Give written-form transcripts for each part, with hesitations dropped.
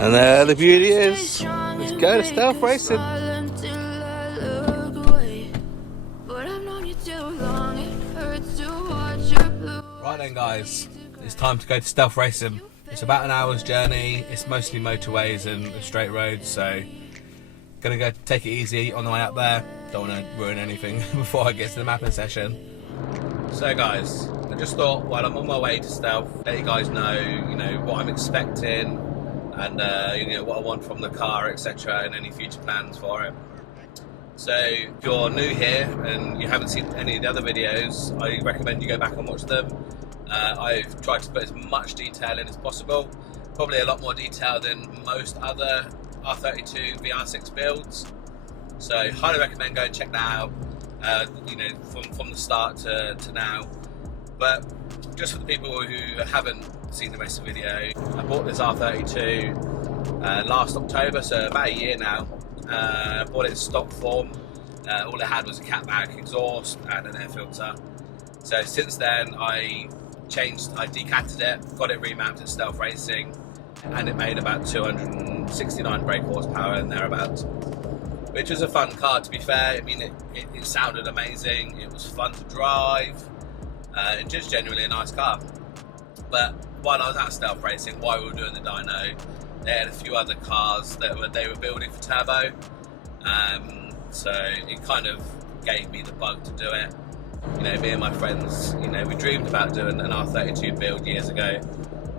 And there the beauty is. Let's go to stealth racing. Right then guys, it's time to go to stealth racing. It's about an hour's journey. It's mostly motorways and straight roads, so gonna go take it easy on the way up there. Don't want to ruin anything before I get to the mapping session. So guys, I just thought while I'm on my way to stealth, let you guys know, what I'm expecting and what I want from the car, etc., and any future plans for it. So if you're new here and you haven't seen any of the other videos, I recommend you go back and watch them. I've tried to put as much detail in as possible, probably a lot more detail than most other R32 VR6 builds. So highly recommend go and check that out. From the start to now. But just for the people who haven't seen the rest of the video, I bought this R32 last October, so about a year now. Bought it in stock form. All it had was a catback exhaust and an air filter. So since then I decatted it, got it remapped at stealth racing, and it made about 269 brake horsepower and thereabouts, which was a fun car, to be fair. I mean, it sounded amazing, it was fun to drive, and just genuinely a nice car. But while I was at stealth racing, while we were doing the dyno, they had a few other cars that they were building for turbo, so it kind of gave me the bug to do it. Me and my friends, we dreamed about doing an R32 build years ago,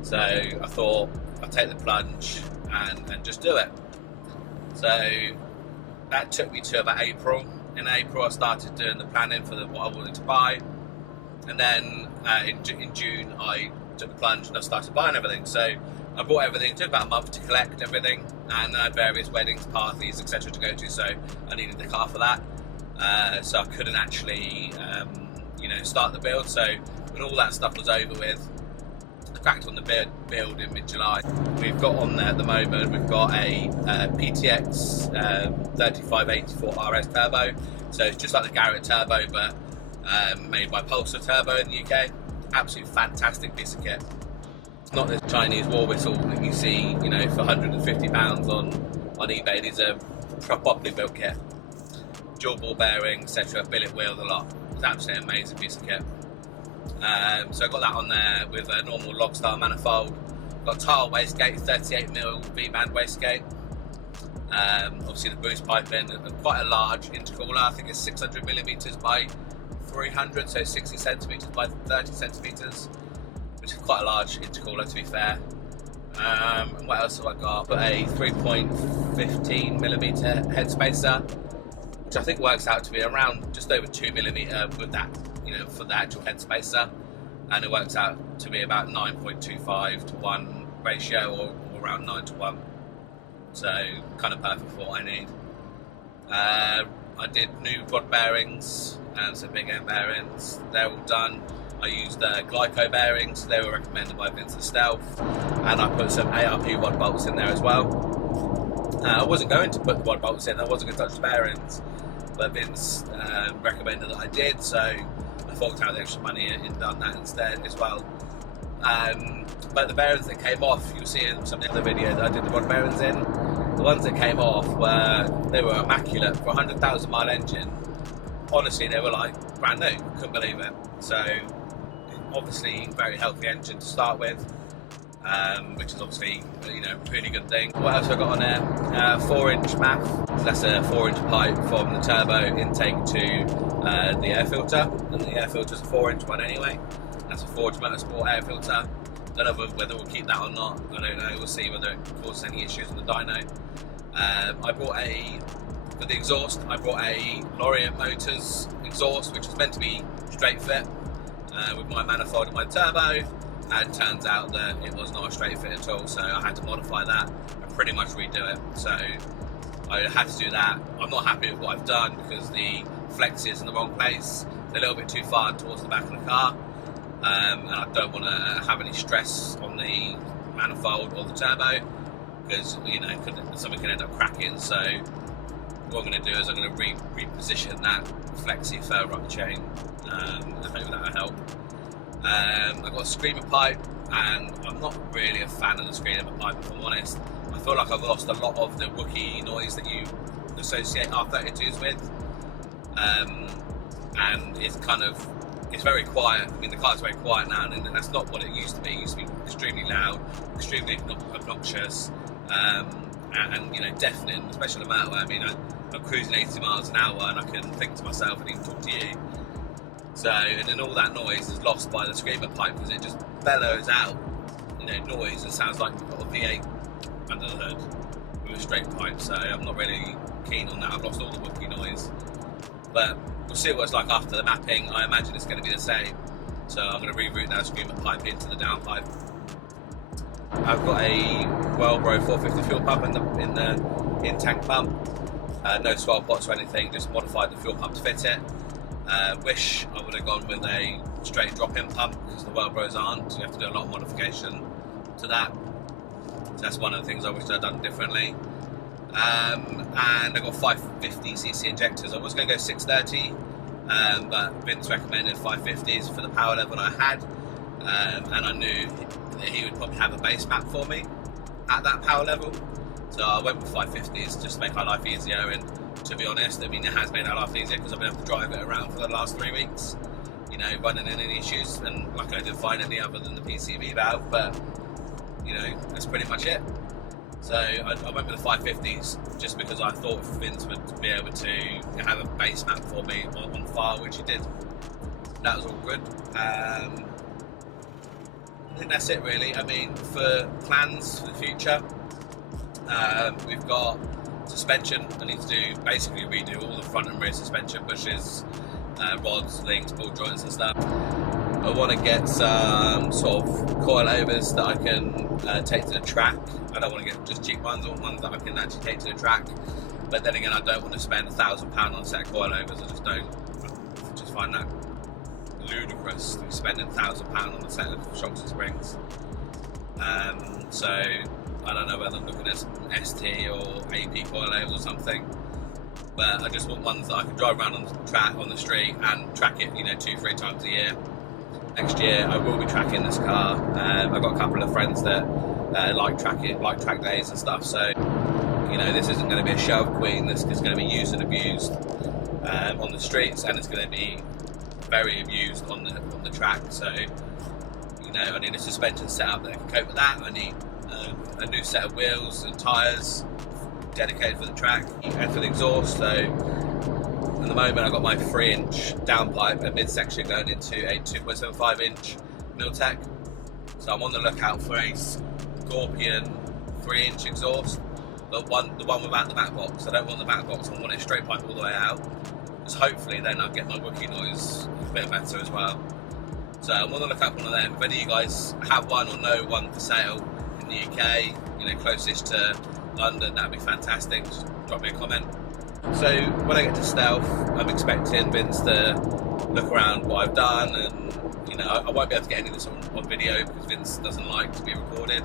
so I thought I'd take the plunge and just do it. So that took me to about April. In April I started doing the planning for what I wanted to buy, and then in June I took the plunge and I started buying everything. So I bought everything. It took about a month to collect everything, and I had various weddings, parties, etc. to go to, so I needed the car for that. So I couldn't actually start the build. So when all that stuff was over with, I cracked on the build in mid-July. We've got on there at the moment, we've got a PTX 3584 RS Turbo. So it's just like the Garrett Turbo, but made by Pulsar Turbo in the UK. Absolutely fantastic piece of kit. It's not this Chinese war whistle that you see, for £150 on eBay. These are properly built kit. Dual ball bearing, etc., billet wheel, the lot. It's absolutely amazing piece of kit. So I got that on there with a normal log style manifold. Got tile wastegate, 38mm V-band wastegate. Obviously the boost piping, quite a large intercooler. I think it's 600mm by 300, so 60 centimeters by 30 centimeters, which is quite a large intercooler, to be fair. And what else have I got? Got a 3.15mm head spacer, which I think works out to be around just over 2mm with that, for the actual head spacer, and it works out to be about 9.25 to 1 ratio, or around 9 to 1. So kind of perfect for what I need. I did new rod bearings and some big end bearings. They're all done. I used Glyco bearings. They were recommended by Vince the Stealth, and I put some ARP rod bolts in there as well. I wasn't going to put the rod bolts in. I wasn't going to touch the bearings, but Vince recommended that I did, so I forked out the extra money and done that instead as well. But the bearings that came off, you'll see in some of the other videos that I did the rod bearings in, the ones that came off were immaculate for a 100,000 mile engine. Honestly, they were like brand new. Couldn't believe it. So obviously very healthy engine to start with, which is obviously a really good thing. What else have I got on there? 4-inch MAF. So that's a 4-inch pipe from the turbo intake to the air filter, and the air filter is a 4-inch one anyway. That's a Forge Motorsport air filter. Don't know whether we'll keep that or not. I don't know. We'll see whether it causes any issues with the dyno. I bought for the exhaust, I brought a Lorient Motors exhaust, which was meant to be straight fit with my manifold and my turbo, and turns out that it was not a straight fit at all, so I had to modify that and pretty much redo it. So I had to do that. I'm not happy with what I've done because the flex is in the wrong place. It's a little bit too far towards the back of the car, and I don't want to have any stress on the manifold or the turbo, because something can end up cracking. So what I'm going to do is I'm going to reposition that flexi further up the chain, and I hope that will help. I've got a screamer pipe and I'm not really a fan of the screamer pipe, if I'm honest. I feel like I've lost a lot of the wookie noise that you associate R32s with, and it's very quiet. I mean, the car's very quiet now, and that's not what it used to be. It used to be extremely loud, extremely obnoxious, and you know, deafening, especially on the motorway. I mean, I'm cruising 80 miles an hour, and I can think to myself and even talk to you. So, and then all that noise is lost by the screamer pipe, because it just bellows out, you know, noise, and sounds like you've got a V8 under the hood with a straight pipe. So I'm not really keen on that. I've lost all the wookie noise, but we'll see what it's like after the mapping. I imagine it's going to be the same. So I'm going to reroute that screamer pipe into the downpipe. I've got a Wellbro 450 fuel pump in the in-tank pump. No swell pots or anything, just modified the fuel pump to fit it. Wish I would have gone with a straight drop-in pump, because the Wellbros aren't, so you have to do a lot of modification to that. So that's one of the things I wish I'd done differently. And I got 550cc injectors. I was going to go 630, but Vince recommended 550s for the power level I had, and I knew that he would probably have a base map for me at that power level. So I went with 550s just to make our life easier, and to be honest, I mean, it has made our life easier because I've been able to drive it around for the last 3 weeks, you know, running in any issues, and luckily I didn't find any other than the PCV valve, but, you know, that's pretty much it. So I went with the 550s just because I thought Vince would be able to have a base map for me on file, which he did. That was all good. I think that's it really. I mean, for plans for the future, we've got suspension. I need to basically redo all the front and rear suspension bushes, rods, links, ball joints and stuff. I want to get some sort of coilovers that I can take to the track. I don't want to get just cheap ones, I want ones that I can actually take to the track. But then again, I don't want to spend £1,000 on a set of coilovers. I just find that ludicrous to be spending £1,000 on a set of shocks and springs. So I don't know whether I'm looking at some ST or AP coilovers or something. But I just want ones that I can drive around on the track, on the street, and track it, you know, 2-3 times a year. Next year I will be tracking this car. I've got a couple of friends that like track days and stuff, so you know, this isn't going to be a show queen. This is going to be used and abused on the streets, and it's going to be very abused on the track. So you know, I need a suspension setup that can cope with that. I need a new set of wheels and tyres dedicated for the track and for the exhaust. So at the moment I've got my 3-inch downpipe and midsection going into a 2.75-inch Miltech. So I'm on the lookout for a Scorpion 3-inch exhaust, the one without the back box. I don't want the back box, I want it straight pipe all the way out, because hopefully then I'll get my wookie noise a bit better as well. So I'm on the lookout for one of them. If any of you guys have one or know one for sale in the UK, you know, closest to London, that'd be fantastic. Just drop me a comment. So when I get to Stealth, I'm expecting Vince to look around what I've done, and you know, I won't be able to get any of this on video because Vince doesn't like to be recorded.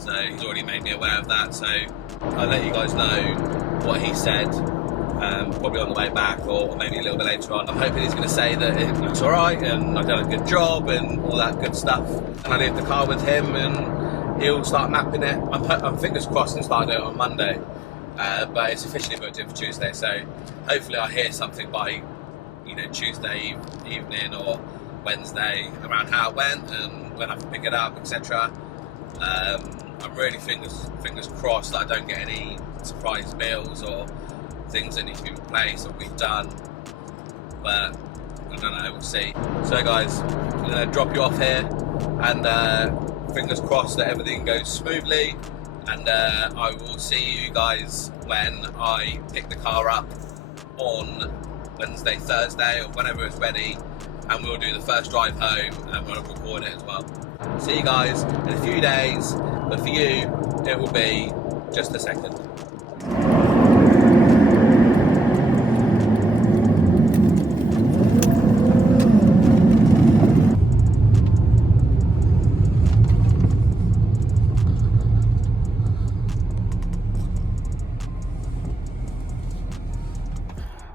So he's already made me aware of that. So I'll let you guys know what he said, probably on the way back or maybe a little bit later on. I'm hoping he's going to say that it looks alright and I've done a good job and all that good stuff. And I leave the car with him and he'll start mapping it. I'm fingers crossed and start it on Monday. But it's officially booked in for Tuesday, so hopefully I'll hear something by, you know, Tuesday evening or Wednesday around how it went and when I can pick it up, etc. I'm really fingers crossed that I don't get any surprise bills or things that need to be replaced or redone, but I don't know, we'll see. So guys, I'm going to drop you off here, and fingers crossed that everything goes smoothly, and I will see you guys when I pick the car up on Wednesday, Thursday, or whenever it's ready, and we'll do the first drive home and we'll record it as well. See you guys in a few days, but for you it will be just a second.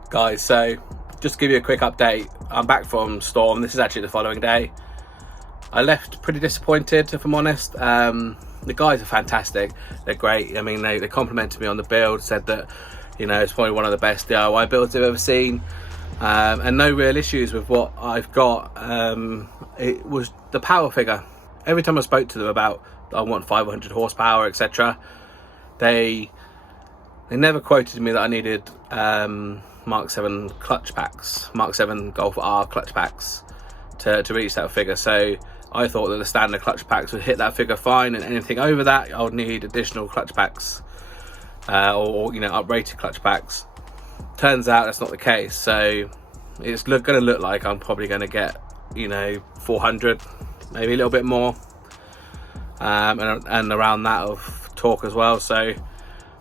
Guys, so just to give you a quick update, I'm back from Storm. This is actually the following day. I left pretty disappointed, if I'm honest. The guys are fantastic, they're great. I mean, they complimented me on the build, said that, you know, it's probably one of the best DIY builds they've ever seen, and no real issues with what I've got. It was the power figure. Every time I spoke to them about I want 500 horsepower, etc., they never quoted me that I needed Mark 7 clutch packs, Mark 7 Golf R clutch packs to reach that figure. So I thought that the standard clutch packs would hit that figure fine, and anything over that I would need additional clutch packs, or you know, uprated clutch packs. Turns out that's not the case. So it's going to look like I'm probably going to get, you know, 400, maybe a little bit more, and around that of torque as well. So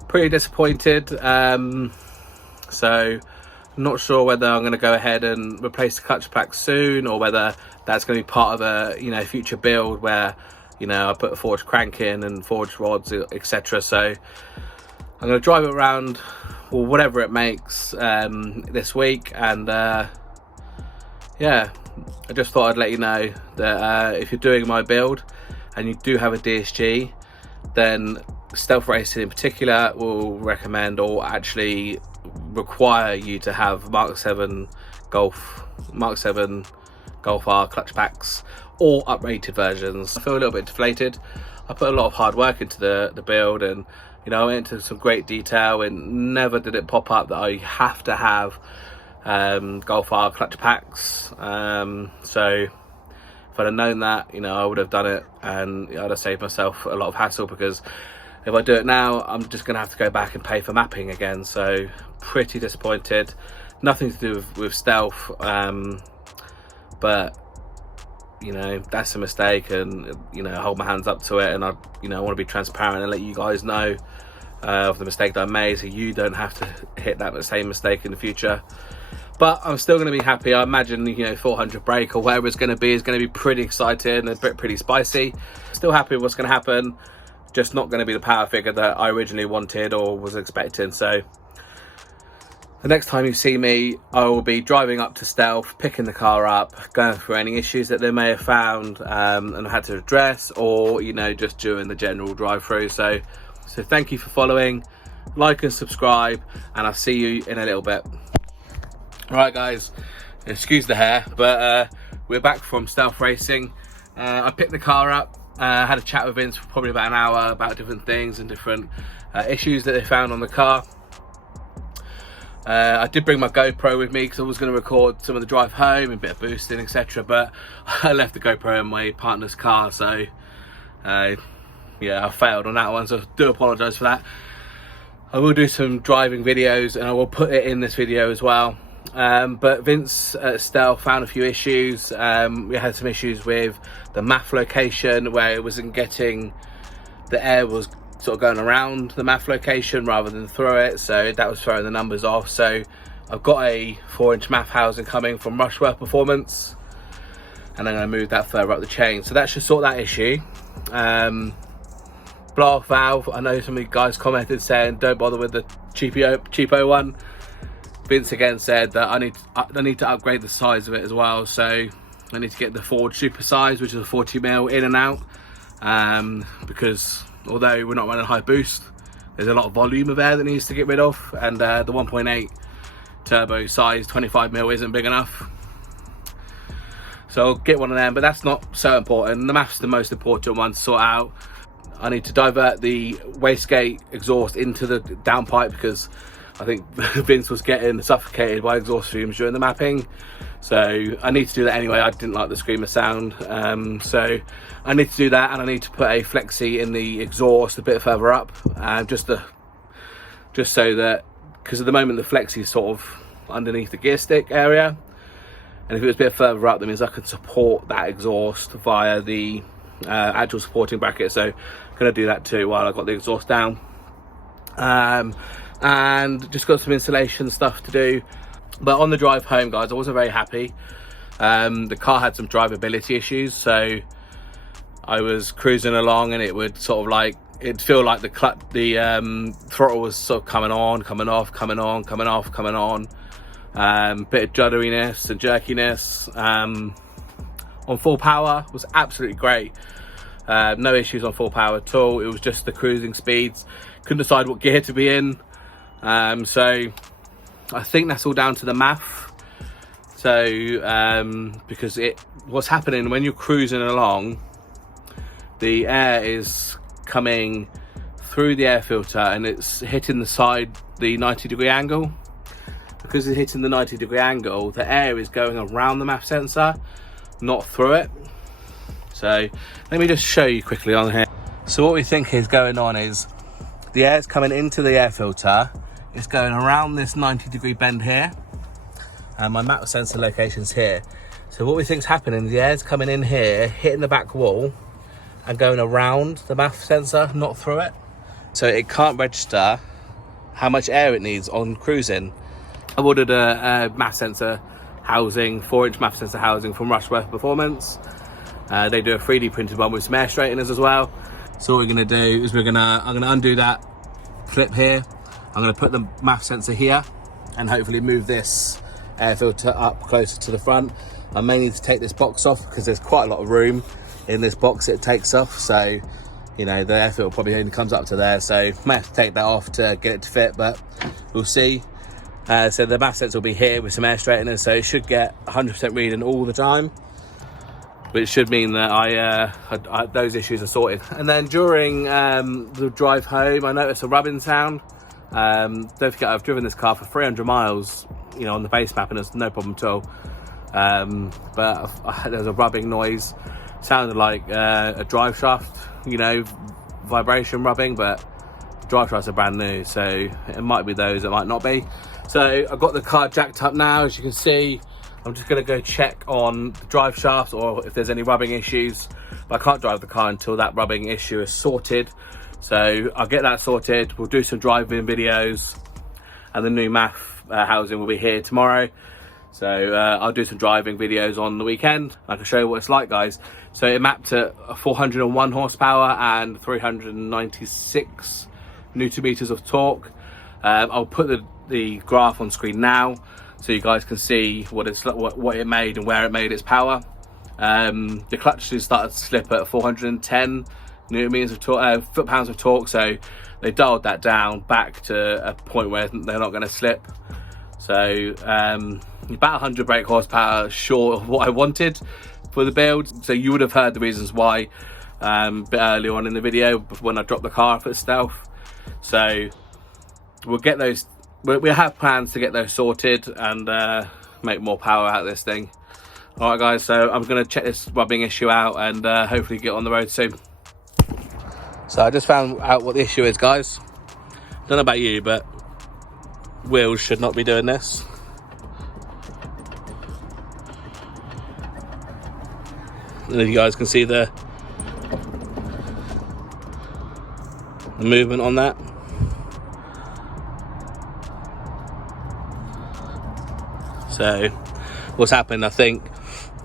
pretty disappointed. So I'm not sure whether I'm going to go ahead and replace the clutch pack soon, or whether that's going to be part of a, you know, future build where, you know, I put a forged crank in and forged rods, etc. So I'm going to drive it around, or whatever it makes, this week. And yeah, I just thought I'd let you know that if you're doing my build and you do have a DSG, then Stealth Racing in particular will recommend, or actually require, you to have Mark 7 Golf R clutch packs, or uprated versions. I feel a little bit deflated. I put a lot of hard work into the build, and you know, I went into some great detail, and never did it pop up that I have to have Golf R clutch packs. So if I'd have known that, you know, I would have done it, and I'd have saved myself a lot of hassle, because if I do it now, I'm just going to have to go back and pay for mapping again. So pretty disappointed. Nothing to do with stealth, but you know, that's a mistake, and you know, I hold my hands up to it, and I want to be transparent and let you guys know of the mistake that I made, so you don't have to hit that same mistake in the future. But I'm still going to be happy. I imagine, you know, 400 break or whatever it's going to be pretty exciting and pretty spicy. Still happy with what's going to happen, just not going to be the power figure that I originally wanted or was expecting. So the next time you see me, I will be driving up to Stealth, picking the car up, going through any issues that they may have found and had to address, or, you know, just doing the general drive through. So thank you for following, like and subscribe, and I'll see you in a little bit. Right guys, excuse the hair, but we're back from Stealth Racing. I picked the car up, had a chat with Vince for probably about an hour about different things and different issues that they found on the car. I did bring my GoPro with me because I was going to record some of the drive home, a bit of boosting, etc. But I left the GoPro in my partner's car, so yeah, I failed on that one, so I do apologise for that. I will do some driving videos, and I will put it in this video as well. But Vince at Stealth found a few issues. We had some issues with the MAF location, where it wasn't getting, the air was sort of going around the MAF location rather than through it, so that was throwing the numbers off. So I've got a 4-inch MAF housing coming from Rushworth Performance, and I'm going to move that further up the chain, so that should sort that issue. Blow off valve, I know some of you guys commented saying don't bother with the cheapo one. Vince again said that I need to upgrade the size of it as well, so I need to get the Ford super size, which is a 40mm in and out, because although we're not running high boost, there's a lot of volume of air that needs to get rid of, and the 1.8 turbo size 25mm isn't big enough. So I'll get one of them, but that's not so important. The MAF's the most important one to sort out. I need to divert the wastegate exhaust into the downpipe, because I think Vince was getting suffocated by exhaust fumes during the mapping. So I need to do that anyway. I didn't like the screamer sound, so I need to do that, and I need to put a flexi in the exhaust a bit further up, just so that, because at the moment the flexi is sort of underneath the gear stick area, and if it was a bit further up, that means I could support that exhaust via the actual supporting bracket. So I'm going to do that too while I got the exhaust down, and just got some installation stuff to do. But on the drive home, guys, I wasn't very happy. The car had some drivability issues, so I was cruising along, and it would sort of like, it'd feel like the throttle was sort of coming on, coming off, coming on, coming off, coming on. Bit of judderiness and jerkiness. on full power was absolutely great. No issues on full power at all. It was just the cruising speeds. Couldn't decide what gear to be in. So I think that's all down to the MAF. So because what's happening when you're cruising along, the air is coming through the air filter and it's hitting the side, the 90-degree angle. Because it's hitting the 90-degree angle, the air is going around the MAF sensor, not through it. So let me just show you quickly on here. So what we think is going on is the air's coming into the air filter, it's going around this 90-degree bend here, and my MAF sensor location's here. So what we think's happening, the air's coming in here, hitting the back wall and going around the MAF sensor, not through it. So it can't register how much air it needs on cruising. I ordered a MAF sensor housing, 4-inch MAF sensor housing from Rushworth Performance. They do a 3D printed one with some air straighteners as well. So what we're gonna do is I'm gonna undo that clip here. I'm gonna put the MAF sensor here and hopefully move this air filter up closer to the front. I may need to take this box off because there's quite a lot of room in this box it takes off. So, you know, the air filter probably only comes up to there. So I may have to take that off to get it to fit, but we'll see. So the MAF sensor will be here with some air straighteners, so it should get 100% reading all the time, which should mean that those issues are sorted. And then during the drive home, I noticed a rubbing sound. Don't forget, I've driven this car for 300 miles, you know, on the base map, and it's no problem at all. But there's a rubbing noise. Sounded like a drive shaft, you know, vibration rubbing, but drive shafts are brand new, so it might be those, it might not be. So I've got the car jacked up now, as you can see. I'm just gonna go check on the drive shafts or if there's any rubbing issues. But I can't drive the car until that rubbing issue is sorted. So I'll get that sorted. We'll do some driving videos, and the new MAF housing will be here tomorrow. So I'll do some driving videos on the weekend. I can show you what it's like, guys. So it mapped at 401 horsepower and 396 Newton meters of torque. I'll put the graph on screen now so you guys can see what it made and where it made its power. The clutches started to slip at 410 Newton meters of torque, foot-pounds of torque, so they dialed that down back to a point where they're not going to slip. So about 100 brake horsepower short of what I wanted for the build. So you would have heard the reasons why a bit earlier on in the video when I dropped the car off at Stealth. So we'll get those, we have plans to get those sorted and make more power out of this thing. All right, guys, so I'm going to check this rubbing issue out and hopefully get on the road soon. So I just found out what the issue is, guys. Don't know about you, but wheels should not be doing this. And you guys can see the movement on that. So what's happened, I think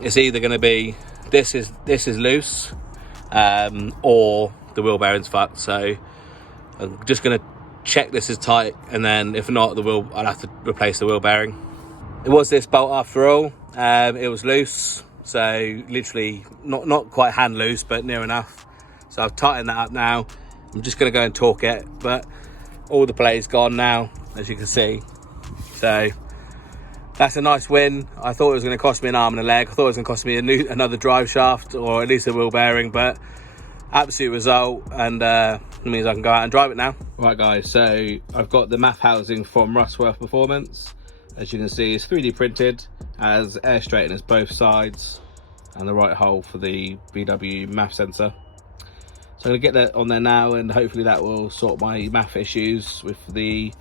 it's either going to be this is loose or the wheel bearing's fucked. So I'm just going to check this is tight, and then if not, I'll have to replace the wheel bearing. It was this bolt after all. It was loose, so literally not quite hand loose, but near enough. So I've tightened that up now. I'm just going to go and torque it, but all the play's gone now, as you can see. So that's a nice win. I thought it was going to cost me an arm and a leg. I thought it was going to cost me another drive shaft, or at least a wheel bearing, but absolute result, and it means I can go out and drive it now. Right, guys, so I've got the MAF housing from Rushworth Performance. As you can see, it's 3D printed, has air straighteners both sides, and the right hole for the VW MAF sensor. So I'm going to get that on there now, and hopefully that will sort my MAF issues with the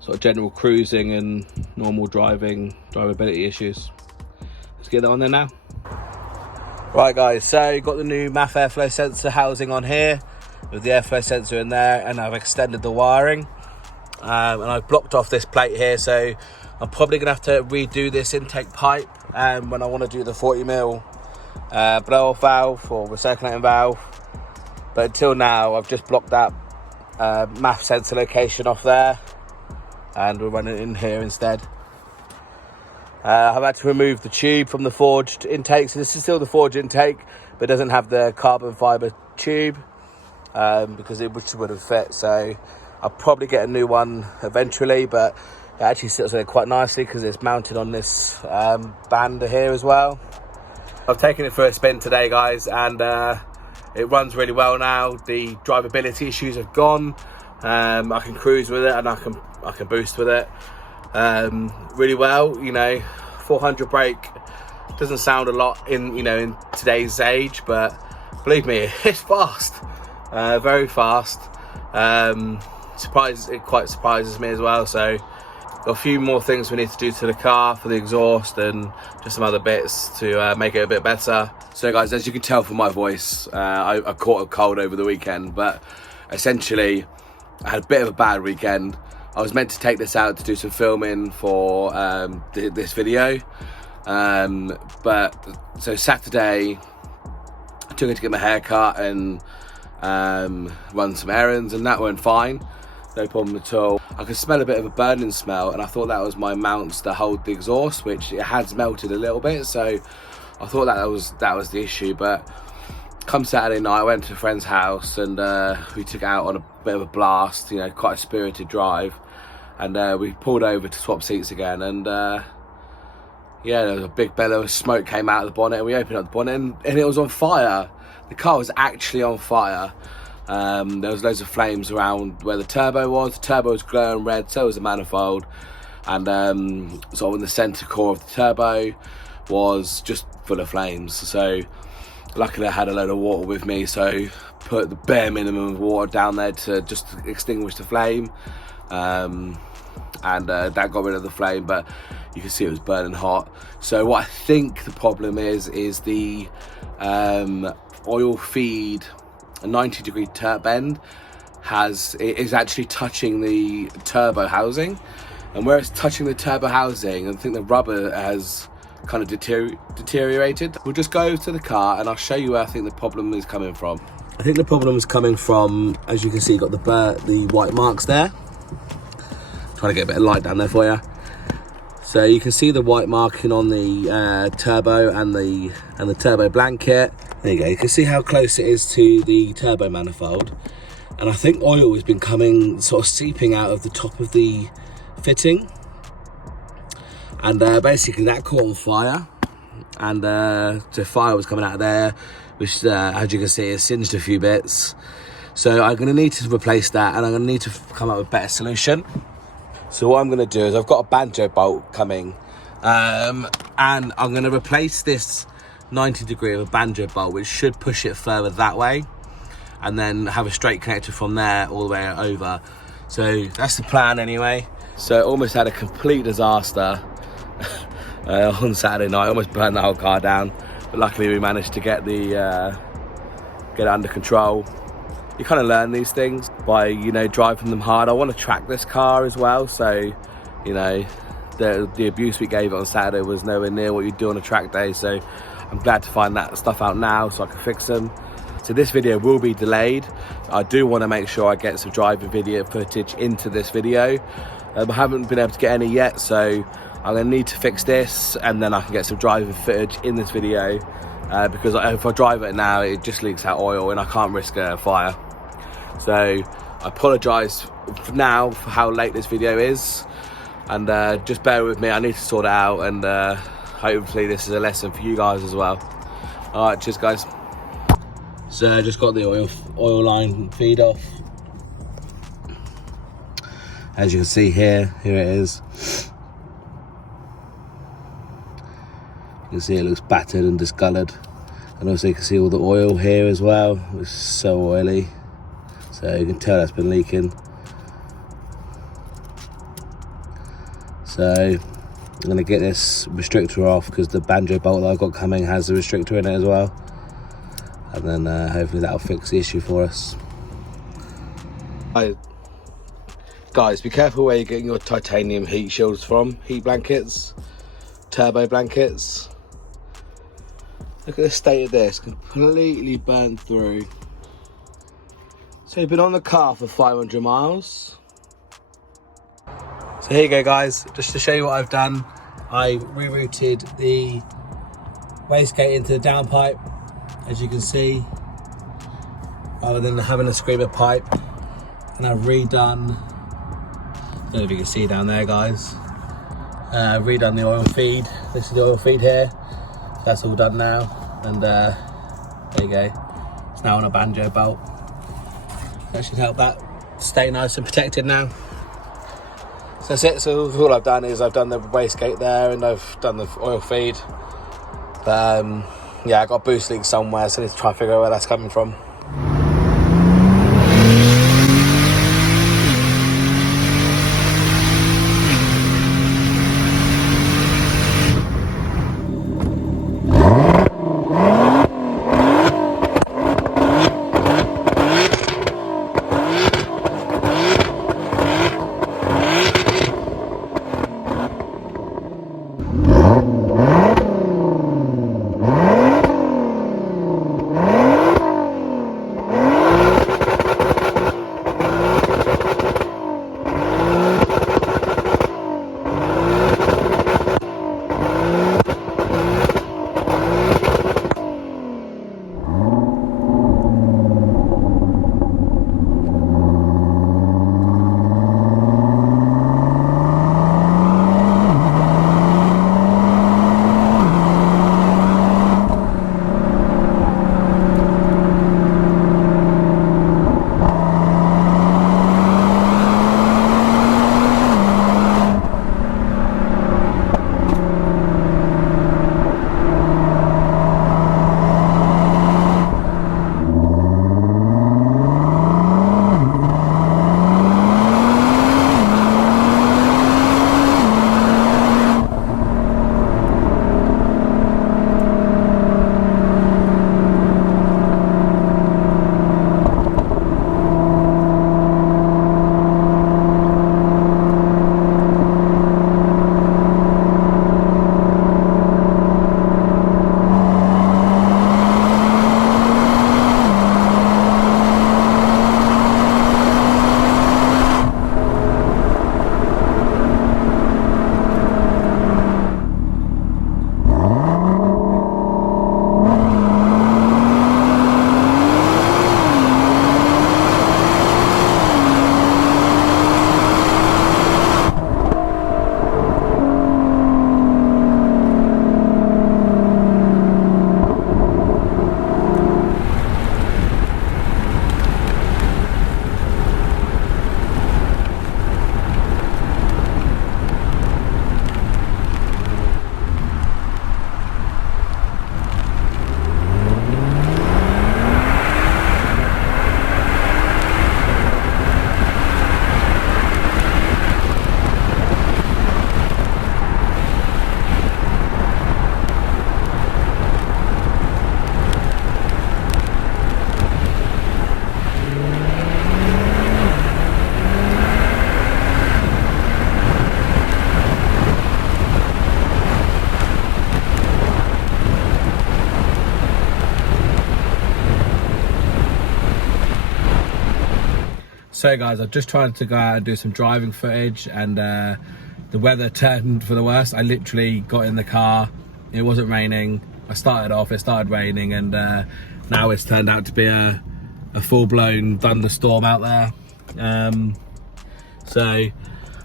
sort of general cruising and normal drivability issues. Let's get that on there now. Right, guys, so got the new MAF airflow sensor housing on here with the airflow sensor in there, and I've extended the wiring, and I've blocked off this plate here, so I'm probably gonna have to redo this intake pipe when I want to do the 40mm blow off valve or recirculating valve. But until now I've just blocked that MAF sensor location off there, and we're running it in here instead. I've had to remove the tube from the forged intake. So this is still the forged intake, but it doesn't have the carbon fibre tube because it just wouldn't fit. So I'll probably get a new one eventually, but it actually sits on it quite nicely because it's mounted on this band here as well. I've taken it for a spin today, guys, and it runs really well now. The drivability issues have gone. I can cruise with it and I can boost with it really well. You know, 400 brake doesn't sound a lot in in today's age, but believe me, it's fast, very fast. It quite surprises me as well. So got a few more things we need to do to the car for the exhaust and just some other bits to make it a bit better. So guys, as you can tell from my voice, I caught a cold over the weekend, but essentially I had a bit of a bad weekend. I was meant to take this out to do some filming for this video, but so Saturday I took it to get my hair cut and run some errands, and that went fine, no problem at all. I could smell a bit of a burning smell, and I thought that was my mounts that hold the exhaust, which it has melted a little bit, so I thought that was the issue. But come Saturday night, I went to a friend's house and we took it out on a bit of a blast, quite a spirited drive, and we pulled over to swap seats again, and yeah, there was a big bellow of smoke came out of the bonnet, and we opened up the bonnet and it was on fire. The car was actually on fire. There was loads of flames around where the turbo was. The turbo was glowing red, so was the manifold, and sort of in the centre core of the turbo was just full of flames. So luckily I had a load of water with me, so put the bare minimum of water down there to just extinguish the flame, and that got rid of the flame, but you can see it was burning hot. So what I think the problem is the oil feed, a 90-degree bend is actually touching the turbo housing, and where it's touching the turbo housing, I think the rubber has kind of deteriorated. We'll just go to the car and I'll show you where I think the problem is coming from. I think the problem is coming from, as you can see, got the white marks there. Trying to get a bit of light down there for you. So you can see the white marking on the turbo and the turbo blanket. There you go. You can see how close it is to the turbo manifold, and I think oil has been coming, sort of seeping out of the top of the fitting, and basically that caught on fire, and so fire was coming out of there, which as you can see has singed a few bits. So I'm going to need to replace that, and I'm going to need to come up with a better solution. So what I'm going to do is I've got a banjo bolt coming, and I'm going to replace this 90-degree of a banjo bolt, which should push it further that way, and then have a straight connector from there all the way over. So that's the plan anyway. So almost had a complete disaster on Saturday night. Almost burned the whole car down, but luckily we managed to get it under control. You kind of learn these things by driving them hard. I want to track this car as well, so the abuse we gave it on Saturday was nowhere near what you'd do on a track day. So I'm glad to find that stuff out now so I can fix them. So this video will be delayed. I do want to make sure I get some driving video footage into this video. I haven't been able to get any yet, so I'm going to need to fix this, and then I can get some driving footage in this video, because if I drive it now, it just leaks out oil and I can't risk a fire. So I apologise for now for how late this video is, and just bear with me. I need to sort it out, and hopefully this is a lesson for you guys as well. Alright, cheers guys. So I just got the oil line feed off. As you can see here it is. You can see it looks battered and discoloured, and also you can see all the oil here as well. It's so oily, so you can tell that's been leaking. So I'm going to get this restrictor off, because the banjo bolt that I've got coming has a restrictor in it as well, and then hopefully that'll fix the issue for us. Guys, be careful where you're getting your titanium heat shields from, heat blankets, turbo blankets. Look at the state of this, completely burnt through. So you've been on the car for 500 miles. So here you go guys, just to show you what I've done. I rerouted the wastegate into the downpipe, as you can see, rather than having a screamer pipe. And I've redone, I don't know if you can see down there, guys, I've redone the oil feed. This is the oil feed here, so that's all done now. And there you go, it's now on a banjo bolt. That should help that stay nice and protected now. So that's it. So all I've done is I've done the wastegate there and I've done the oil feed. But yeah, I got a boost leak somewhere, so I need to try and figure out where that's coming from. So guys, I've just tried to go out and do some driving footage, and the weather turned for the worst. I literally got in the car, it wasn't raining, I started off, it started raining, and now it's turned out to be a full-blown thunderstorm out there. So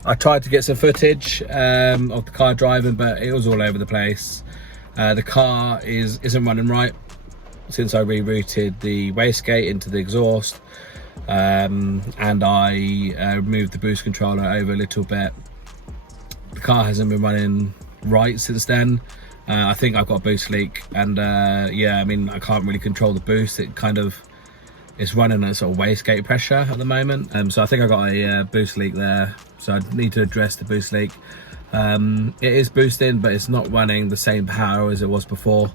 I tried to get some footage of the car driving, but it was all over the place. The car isn't running right since I rerouted the wastegate into the exhaust, and I moved the boost controller over a little bit. The car hasn't been running right since then. I think I've got a boost leak, and yeah, I mean, I can't really control the boost. It's running at sort of wastegate pressure at the moment, so I think I got a boost leak there, so I need to address the boost leak. It is boosting, but it's not running the same power as it was before.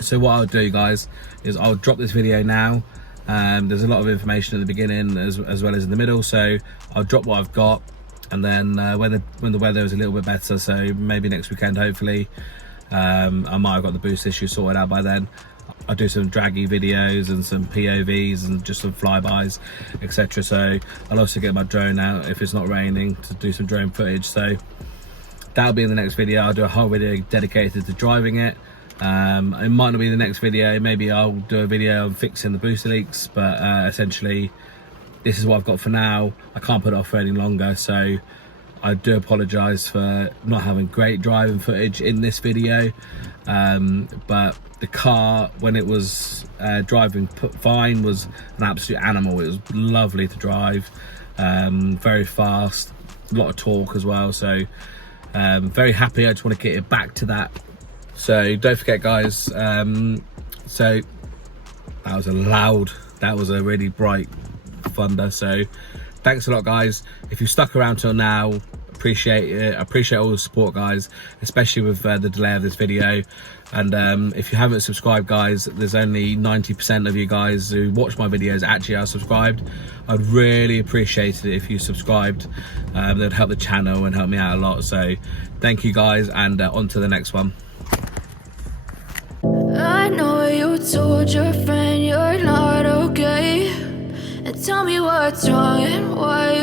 So what I'll do, guys, is I'll drop this video now. There's a lot of information at the beginning as well as in the middle, so I'll drop what I've got, and then when the weather is a little bit better, so maybe next weekend hopefully, I might have got the boost issue sorted out by then. I'll do some draggy videos and some POVs and just some flybys, etc. So I'll also get my drone out if it's not raining to do some drone footage. So that'll be in the next video. I'll do a whole video dedicated to driving it. It might not be the next video, maybe I'll do a video on fixing the booster leaks, but essentially this is what I've got for now. I can't put it off for any longer, so I do apologise for not having great driving footage in this video, but the car, when it was driving fine, was an absolute animal. It was lovely to drive, very fast, a lot of torque as well, so very happy. I just want to get it back to that. So don't forget, guys, so that was a really bright thunder. So thanks a lot, guys. If you stuck around till now, appreciate it. I appreciate all the support, guys, especially with the delay of this video. And if you haven't subscribed, guys, there's only 90% of you guys who watch my videos actually are subscribed. I'd really appreciate it if you subscribed. That would help the channel and help me out a lot. So thank you, guys, and on to the next one. I know you told your friend you're not okay, and tell me what's wrong and why